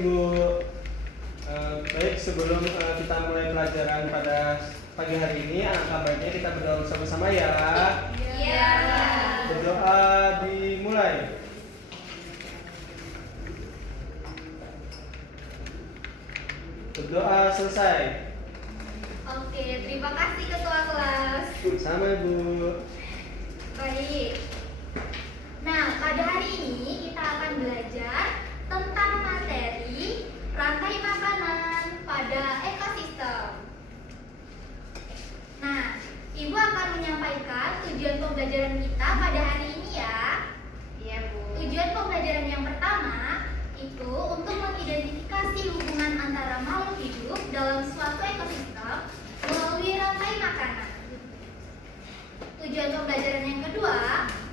Ibu. Baik, sebelum kita mulai pelajaran pada pagi hari ini, alangkah baiknya kita berdoa bersama-sama ya. Iya. Berdoa dimulai. Berdoa selesai. Oke, terima kasih Ketua kelas. Sama Ibu. Baik. Nah, pada hari ini kita akan belajar tentang materi rantai makanan pada ekosistem. Nah, Ibu akan menyampaikan tujuan pembelajaran kita pada hari ini ya. Iya, Bu. Tujuan pembelajaran yang pertama itu untuk mengidentifikasi hubungan antara makhluk hidup dalam suatu ekosistem melalui rantai makanan. Tujuan pembelajaran yang kedua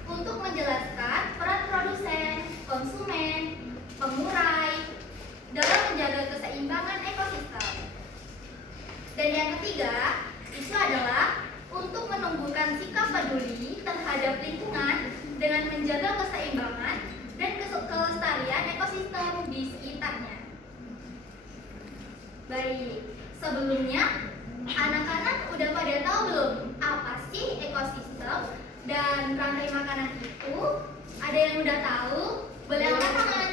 untuk menjelaskan peran produsen, konsumen, pengurai dalam menjaga keseimbangan ekosistem. Dan yang ketiga itu adalah untuk menumbuhkan sikap peduli terhadap lingkungan dengan menjaga keseimbangan dan kelestarian ekosistem di sekitarnya. Baik, sebelumnya anak-anak udah pada tahu belum apa sih ekosistem dan rantai makanan itu? Ada yang udah tahu? Boleh angkat tangan.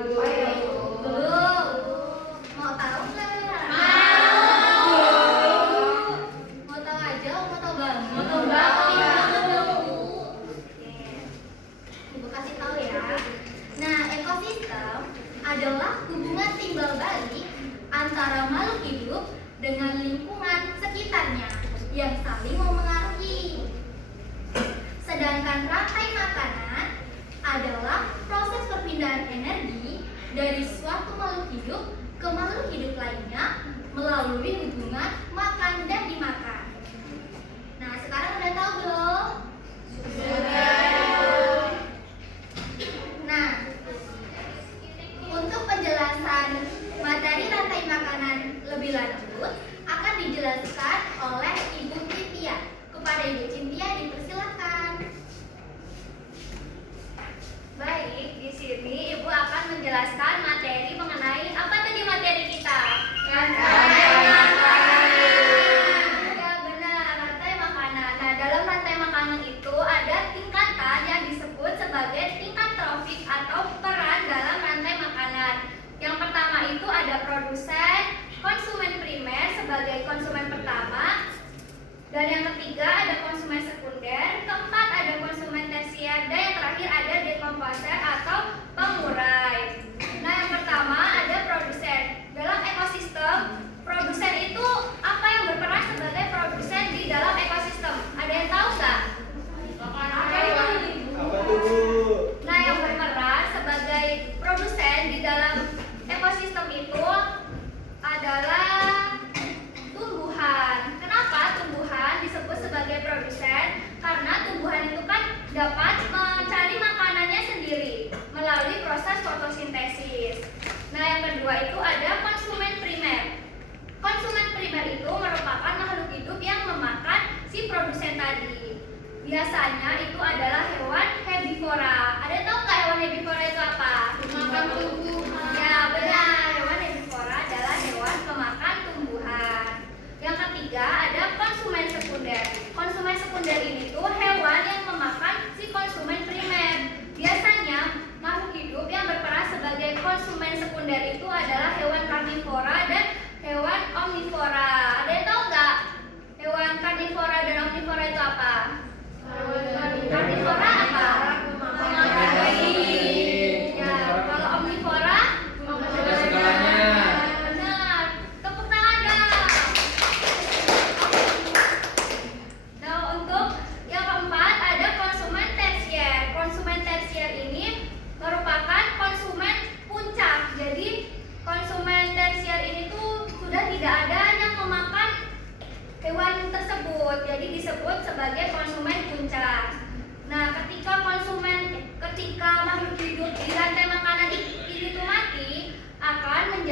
Apa ya, Bu? Belum. Mau tahu nggak? Mau tahu aja, mau tahu banget? Mau tahu banget. Oke. Ibu kasih tahu ya. Nah, ekosistem adalah hubungan timbal balik antara makhluk hidup dengan lingkungan sekitarnya yang saling memengaruhi. Sedangkan rantai makanan adalah proses perpindahan energi dari suatu makhluk hidup ke makhluk hidup lainnya melalui hubungan makan dan dimakan. Nah, sekarang udah tahu belum? Sudah. Nah, untuk penjelasan materi rantai makanan lebih lanjut akan dijelaskan oleh Ibu Cynthia. Kepada Ibu Cynthia dipersilakan. Baik, di sini Ibu akan menjelaskan materi mengenai apa tadi materi kita? Rantai makanan. Ya benar, Rantai makanan. Nah, dalam rantai makanan itu ada tingkatan yang disebut sebagai tingkat trofik atau peran dalam rantai makanan. Yang pertama itu ada produsen, konsumen primer sebagai konsumen pertama, dan yang ketiga ada konsumen sekunder, keempat ada konsumen tersier, dan yang terakhir ada dekomposer atau pengurai. Nah, yang pertama ada produsen. Dalam ekosistem, produsen itu apa yang berperan sebagai produsen di dalam ekosistem? Ada yang tahu nggak? Apa itu? Apa tuh Bu? Nah, yang berperan sebagai produsen di dalam ekosistem itu adalah tumbuhan. Kenapa tumbuhan disebut sebagai produsen? Karena tumbuhan itu kan dapat mencari makanannya sendiri melalui proses fotosintesis. Nah, yang kedua itu ada konsumen primer. Konsumen primer itu merupakan makhluk hidup yang memakan si produsen tadi. Biasanya itu adalah hewan herbivora. Ada yang tahu nggak hewan herbivora itu apa? Makan tumbuhan. Ya, benar. Hewan herbivora adalah hewan pemakan tumbuhan. Yang ketiga ada konsumen sekunder. Konsumen sekunder ini tuh hewan yang memakan si konsumen primer. Biasanya makhluk hidup yang berperan sebagai konsumen sekunder itu adalah hewan karnivora dan hewan omnivora. Ada yang tahu nggak hewan karnivora dan omnivora itu apa? Karnivora apa? Ya, kalau omnivora benar. Tepuk tangan dong. Nah, untuk yang keempat ada konsumen tersier. Konsumen tersier ini merupakan konsumen puncak. Jadi konsumen tersier ini tuh sudah tidak ada yang memakan hewan tersebut. Jadi disebut sebagai konsumen puncak. Nah, ketika makhluk hidup di rantai makanan ini tuh mati, akan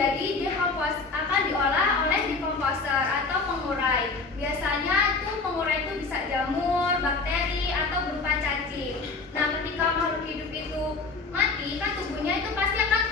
diolah oleh dekomposer atau pengurai. Biasanya tuh pengurai itu bisa jamur, bakteri atau berupa cacing. Nah, ketika makhluk hidup itu mati, kan tubuhnya itu pasti akan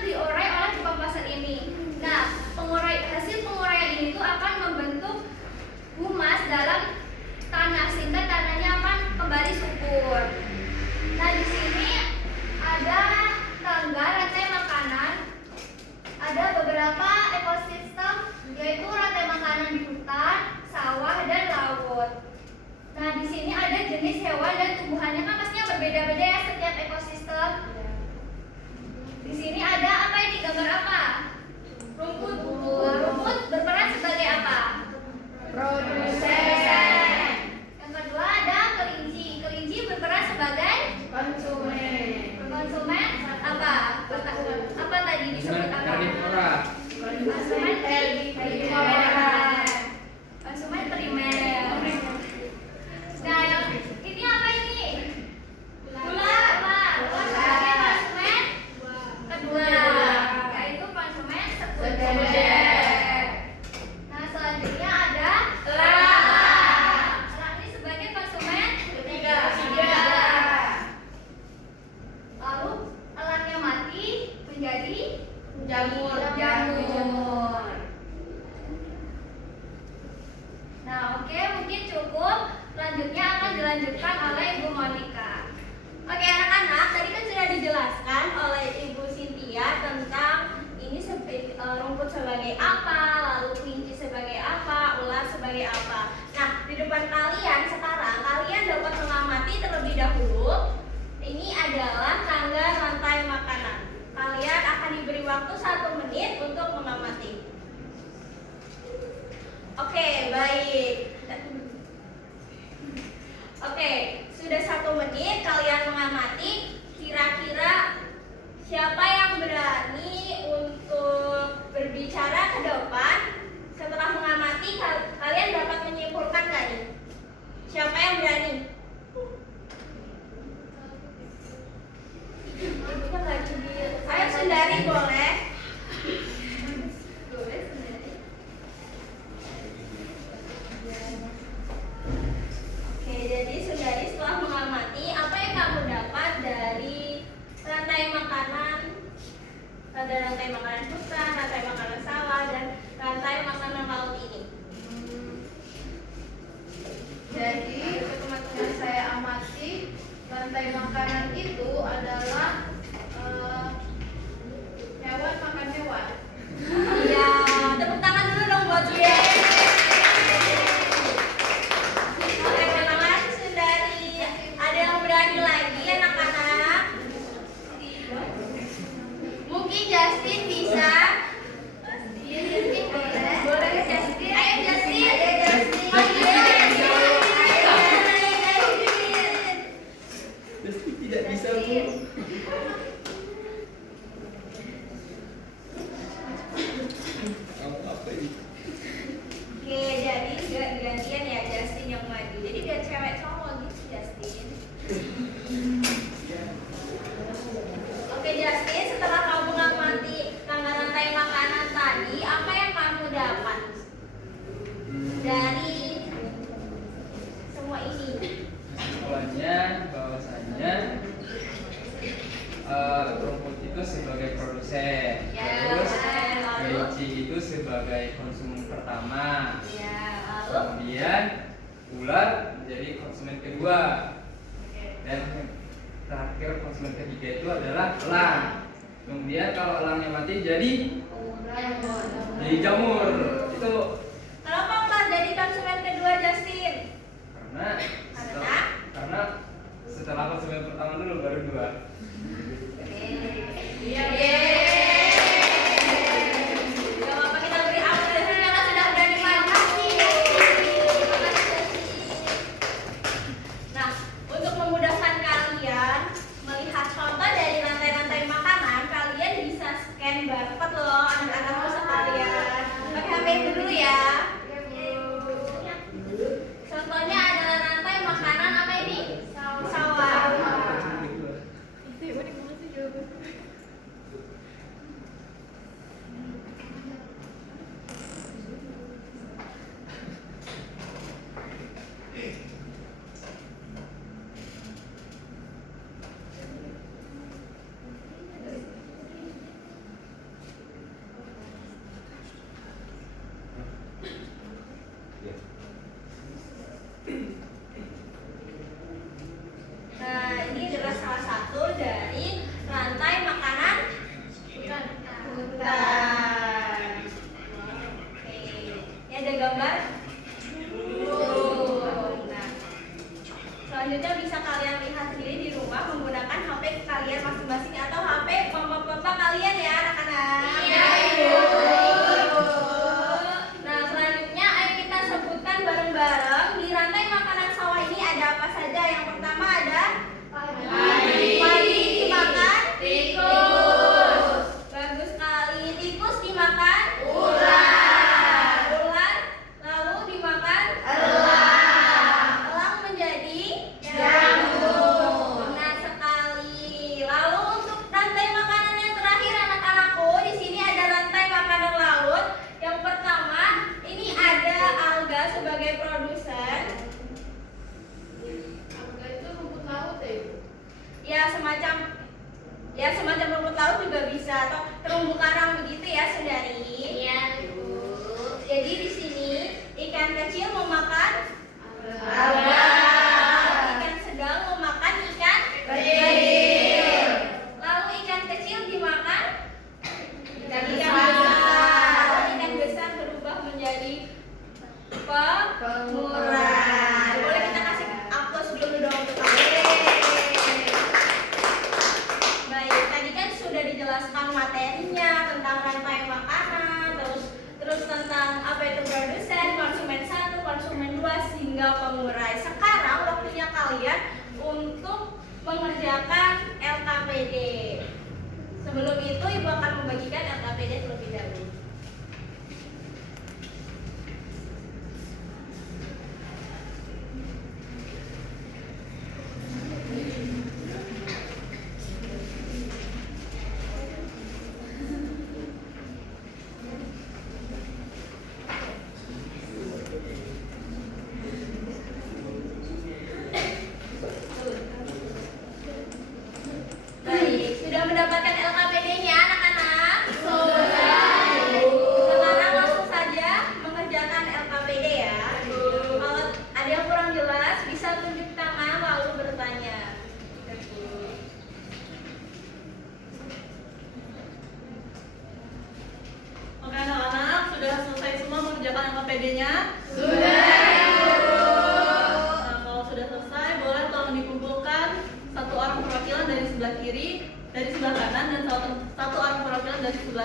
disebut sebagai apa, lalu kelinci sebagai apa, ular sebagai apa. Nah, di depan kalian sekarang kalian dapat mengamati terlebih dahulu. Ini adalah tangga rantai makanan. Kalian akan diberi waktu 1 menit untuk mengamati. Oke, baik. Oke, sudah 1 menit kalian mengamati. Kira-kira siapa yang berani untuk berbicara ke depan? Setelah mengamati, kalian dapat menyimpulkan nggak nih? Siapa yang berani? Ayo Sundari boleh. Oke, jadi Sundari setelah mengamati, apa yang kamu dapat dari rantai makanan? Ada rantai makanan hutan, rantai makanan sawah, dan rantai makanan laut ini. Jadi teman-teman saya amati rantai makanan itu adalah hewan makan hewan. Iya, tepuk tangan dulu dong buat dia. Oke, terima kasih Sundari. Ada yang berani lagi anak-anak? Mungkin Justin bisa. Justin boleh. Boleh Justin. Ayo Justin. Pasti tidak bisa, Bu. Apa ini? Oke, jadi gantian ya Justin yang maju. Jadi biar cewek cowok gitu Justin. Oke Justin, setelah kamu mengamati tangga rantai makanan tadi, apa yang kamu dapat dari semua ini? Kesimpulannya bahwasanya rumput itu sebagai produsen, Ya, terus lalu? kelinci itu sebagai konsumen pertama, Ya, lalu? kemudian ular menjadi konsumen kedua, dan terakhir konsumen ketiga itu adalah elang. Kemudian kalau elangnya mati jadi jamur. Itu Kenapa ular jadi konsumen kedua Justin? karena setelah konsumen pertama dulu baru dua. Iya. Gak apa-apa, kita beri apresiasi karena sudah berani maju. Nah, untuk memudahkan kalian melihat contoh dari rantai-rantai makanan, kalian bisa scan barcode loh anak-anakku sekalian. Pakai HP dulu ya. Contohnya adalah rantai makanan apa ini? Sawah. Nah, ini adalah salah satu dari rantai makanan hutan. Oke, ini ada gambar burung. Nah, selanjutnya bisa kalian lihat sendiri di rumah menggunakan HP kalian masing-masing atau HP bapak-bapak kalian ya anak-anak. Iya, Ibu. Nah, selanjutnya ayo kita sebutkan bareng-bareng di rantai makanan sawah ini ada apa saja. Yang pertama ada padi dimakan tikus. Bagus sekali. Tikus dimakan ular. Lalu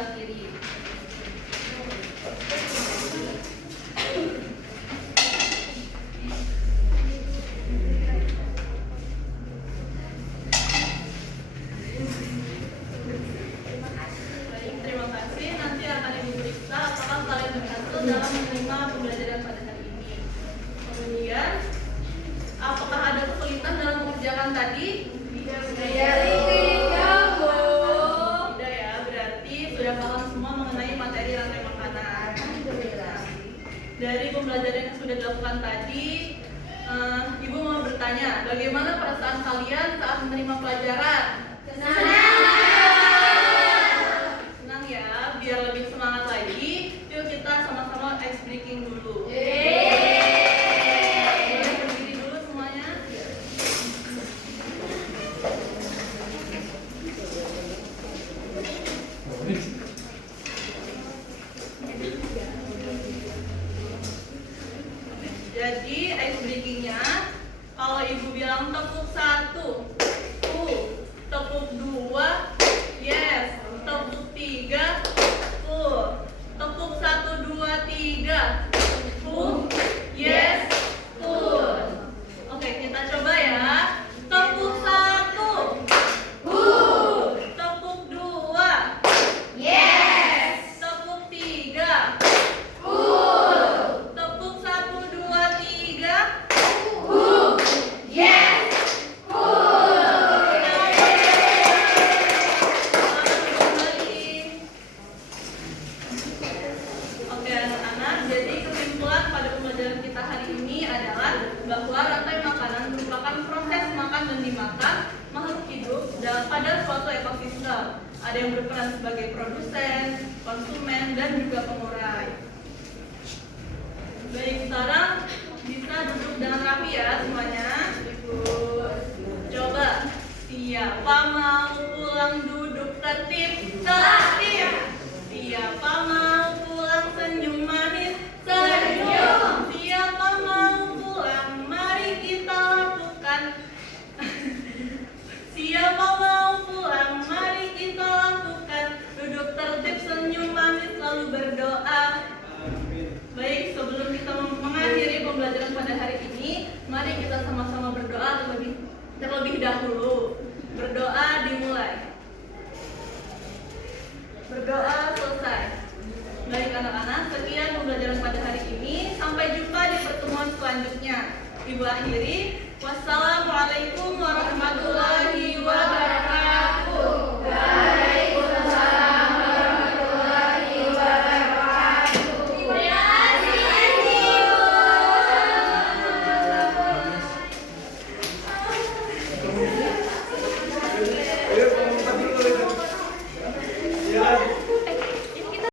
sebelah kiri. Baik, terima kasih. Nanti akan Ibu periksa apakah kalian berhasil dalam menerima pembelajaran pada hari ini. Kemudian, apakah ada kesulitan dalam mengerjakan tadi? Tidak ya, berarti sudah paham semua mengenai materi rantai makanan. Dari pembelajaran yang sudah dilakukan tadi, Ibu mau bertanya, bagaimana perasaan kalian saat menerima pelajaran? Senang ya, biar lebih semangat lagi, yuk kita sama-sama ice breaking dulu. Boleh berdiri dulu semuanya. Jadi ice breakingnya, kalau Ibu bilang tepuk 1, tepuk 2, yes, tepuk 3, tepuk 1, 2, 3, yes, Oke, kita coba ya. Tepuk 1, tepuk 2, tepuk 3, tepuk 1, 2, 3. Oke anak-anak, jadi kesimpulan pada pembelajaran kita hari ini adalah bahwa rantai makanan merupakan proses makan dan dimakan makhluk hidup pada suatu ekosistem. Ada yang berperan sebagai produsen, konsumen, dan juga pengurai. Baik, sekarang bisa duduk dengan rapi ya semuanya. Ibu, coba siapa mau pulang duduk tertib? Siapa mau pulang senyum manis? Siapa mau pulang? Mari kita lakukan. Siapa mau pulang? Mari kita lakukan. Duduk tertib, senyum manis, lalu berdoa. Baik, sebelum kita mengakhiri pembelajaran pada hari ini, mari kita sama-sama berdoa terlebih dahulu. Berdoa dimulai. Berdoa selesai. Baik anak-anak, sekian pembelajaran pada hari ini. Sampai jumpa di pertemuan selanjutnya. Ibu akhiri. Wassalamualaikum warahmatullahi